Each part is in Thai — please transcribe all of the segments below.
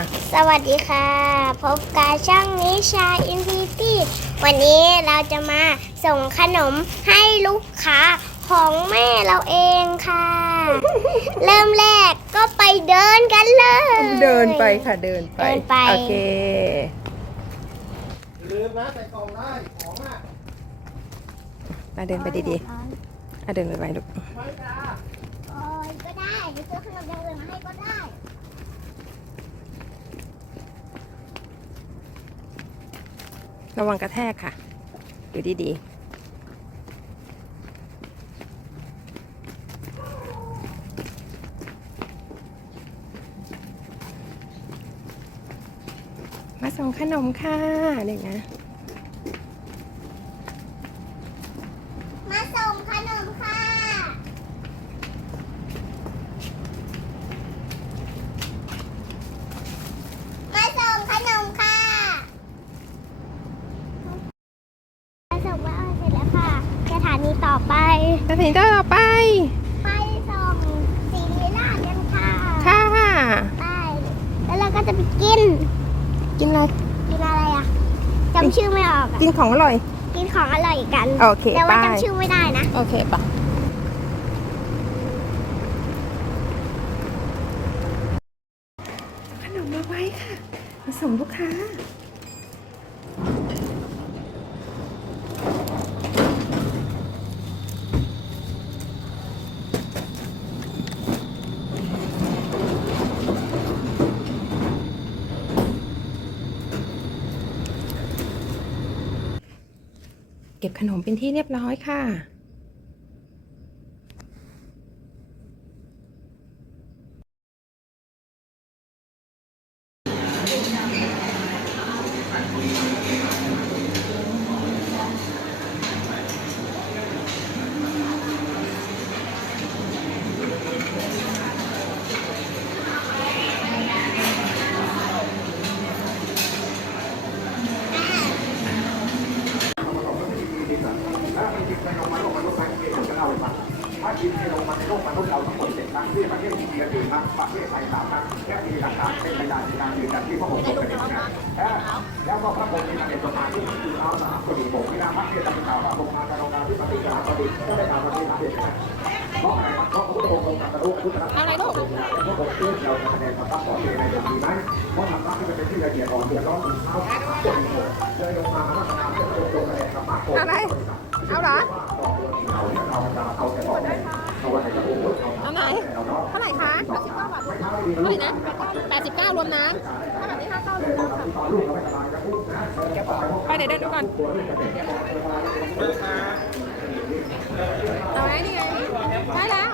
อะ สวัสดีค่ะ พบกับช่องนิชาอินฟิตี้วันนี้เราจะมาส่งขนมให้ลูกค้าของแม่เราเองค่ะ เริ่มแรกก็ไปเดินกันเลย เดินไปค่ะเดินไปเดินไป โอเคลืมนะใส่กล่องได้ของอะมาเดินไปดีๆอะเดินไปไปลูกไม่จ้าโอ้ยก็ได้เดี๋ยวซื้อขนมอย่างอื่นมาให้ก็ได้ ระวังกระแทกค่ะ ดูดีๆมาส่งขนมค่ะเด็กนะ มาส่งขนมค่ะ มาส่งขนมค่ะ มาส่งบ้านเสร็จแล้วค่ะ สถานีต่อไป สถานีต่อไป ไปส่งสีราชกันค่ะค่ะไปแล้วเราก็จะไปกิน กินอะไร กินอะไรอะจำชื่อไม่ออกอะกินของอร่อย กินของอร่อยกันโอเคแต่ว่าไป จำชื่อไม่ได้นะ โอเคปะขนมมาไว้ค่ะมาส่งลูกค้า บขนมเป็นที่เรียบร้อยค่ะ ธรรมะโปรดอะไร เอาเหรอเอาไหนเท่าไหร่คะ89บาทเท่าไหร่นะ89รวมน้ำถ้าแบบนี้59รวมน้ำค่ะ ไปเดี๋ยวเดินดูก่อนเอาไว้นี่ไงได้แล้ว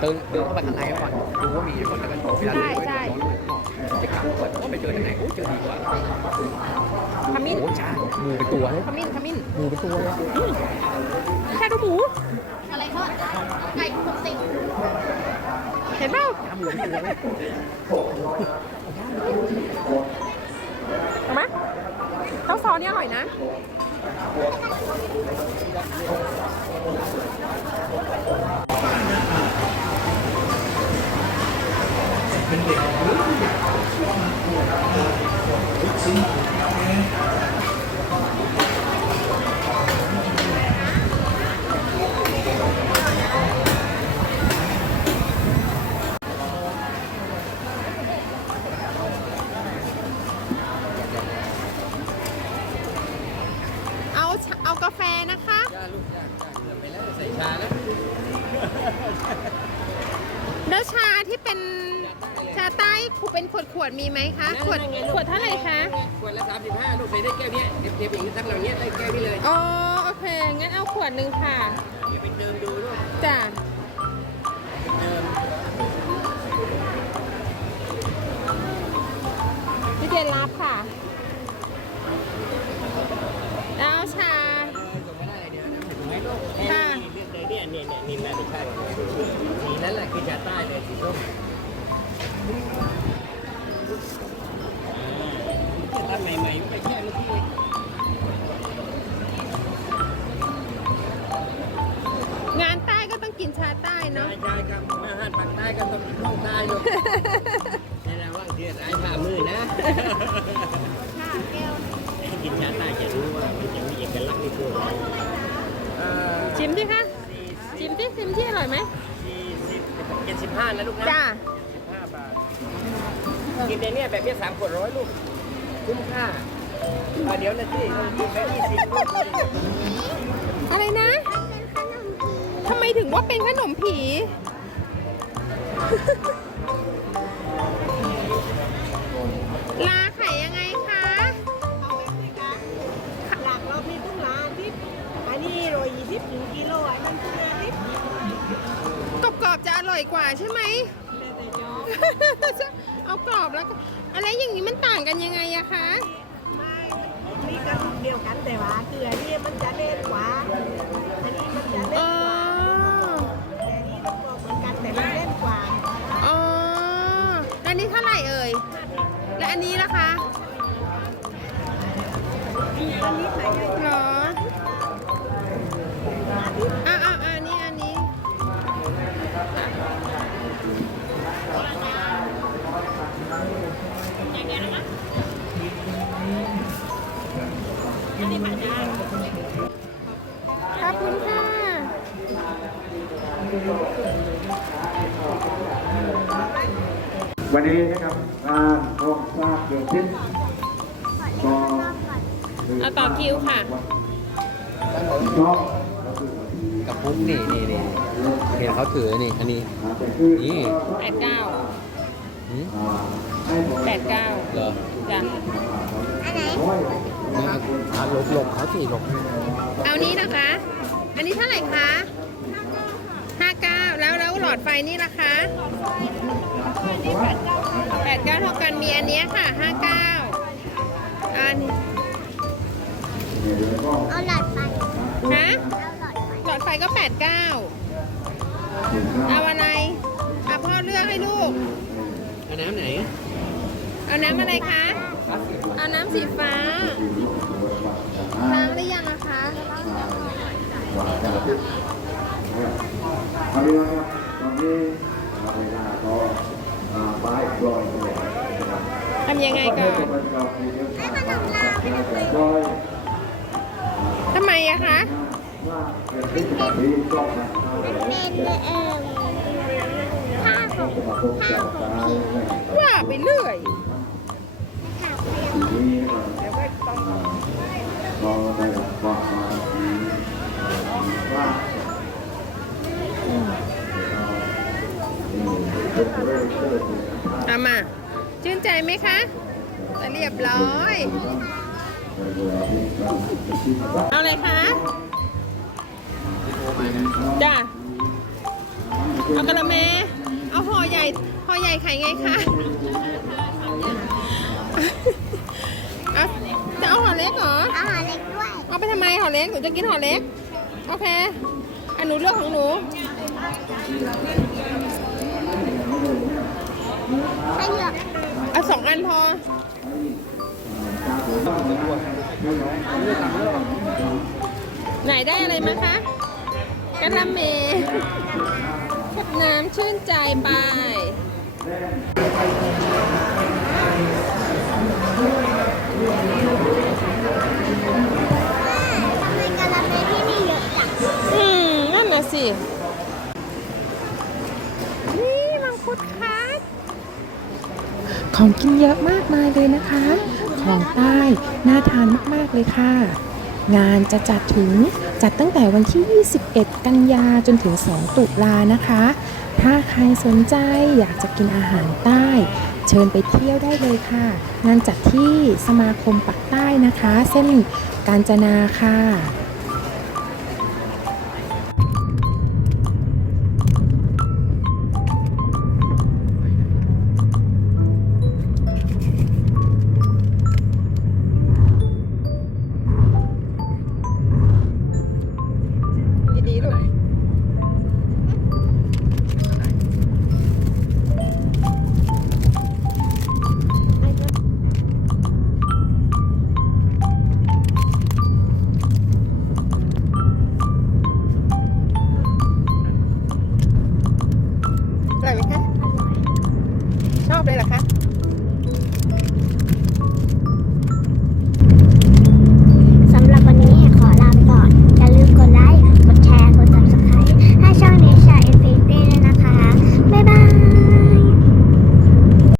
เดินเดินเข้าไปข้างในก่อนดูว่ามีคนแล้วก็เวลาใช่ใช่ จะกลับก่อนว่าไปเจอที่ไหนโอ้เจอดีกว่าขมิ้นโอ้ช้างูเป็นตัวเลยขมิ้นขมิ้นงูเป็นตัวเลยแค่ดูหมูอะไรทอดไก่หกสิบเห็นเปล่าช้างูเป็นตัวเลย เต้าซอสนี่อร่อยนะเอา แล้วชาที่เป็นชาใต้ขูเป็นขวดขวดๆมีไหมคะ ขวดขวดเท่าไหร่คะขวดละสามสิบห้าลูกใส่ได้แก้วเนี้ยเทียบเทียบอีกสักเหล่านี้ได้แก้วนี้เลยอ๋อโอเค งั้นเอาขวดหนึ่งค่ะเดี๋ยวไปเดินดูลูกจ้ะเดินพี่เจนรับค่ะ เนาะใช่ครับอาหารปากใต้ก็ต้องต้องใต้อยู่ในระหว่างเที่ยงกินชาใต้จะรู้ว่ามันจะมีเอกลักษณ์ในตัวของเอ่อชิมดิคะชิมดิชิมที่อร่อยไหมสี่สิบเจ็ดสิบห้านะลูกนะจ้าสิบห้าบาท กินในเนี้ยแบบเนี้ยสามขวดร้อยลูก คุ้มค่าอะเดี๋ยวนะที่ต้องกินแค่ยี่สิบลูกอะไรนะ ทำไมถึงว่าเป็นขนมผี ลาไข่ยังไงคะหลักเรามีพุ่งลาทิพอันนี้โรยยี่สิบหนึ่งกิโลอันนั้นคือทิพกรอบๆจะอร่อยกว่าใช่ไหมเลยแต่จอเอากรอบแล้วก็อะไรอย่างนี้มันต่างกันยังไงอะคะไม่นี่ก็เดียวกันแต่ว่าคืออันนี้มันจะเล่นกว่าอันนี้มันจะอ๋เล่อน อันนี้ล่ะคะอันนี้ไหนกันเหรออะอะอะอันนี้อันนี้ขอบคุณค่ะวันนี้นะครับ งานโครงสร้างเกิดขึ้นก็เอาต่อคิวค่ะก็กับพุ้งนี่นี่นี่เห็นเขาถือนี่อันนี้ นี่ แปดเก้าหืมแปดเก้าเหรอจ้ะอันไหนนี่อะหลบหลบเขาสิหลบเอานี้นะคะ อันนี้เท่าไหร่คะห้าเก้าแล้วแล้วหลอดไฟนี่ล่ะคะแปดเก้า เท่ากันมีอันเนี้ยค่ะห้าเก้าอันนี้เอาหลอดไฟฮะเอาหลอดไฟหลอดไฟก็แปดเก้าเอาอะไรอะพ่อเลือกให้ลูกอันน้ำไหนเอาน้ำอะไรคะ เอาน้ำสีฟ้าล้างหรือยังอะคะเอาละครับตอนนี้เวลาก็ บายปล่อยทำยังไงก่อนทำไมอะคะเป็นเอาเลยเป็นเอ่อผ้าของจะมาพบกับตาว่าไปเรื่อยค่ะนี้ก็ได้รั เอามาชื่นใจไหมคะเรียบร้อย เอาอะไรคะจ้ะเอากระเมเอาห่อใหญ่ห่อใหญ่ไข่ไงคะจะเอาห่อเล็กเหรอเอาหารเล็กด้วยเอาไปทำไมห่อเล็กหนูจะกินห่อเล็ก โอเคอันหนูเลือกของหนู ให้เลือกเอาสองอันพอไหนได้อะไรมาคะกะละเมกับน้ำชื่นใจไปทำไมกะละเมที่นี่เยอะจังอืมนั่นน่ะสิ ของกินเยอะมากมายเลยนะคะ ของใต้น่าทานมากๆเลยค่ะ งานจะจัดถึงจัดตั้งแต่วันที่ 21 กันยาจนถึง 2 ตุลานะคะ ถ้าใครสนใจอยากจะกินอาหารใต้ เชิญไปเที่ยวได้เลยค่ะ งานจัดที่สมาคมปักใต้นะคะ เส้นกาญจนาค่ะ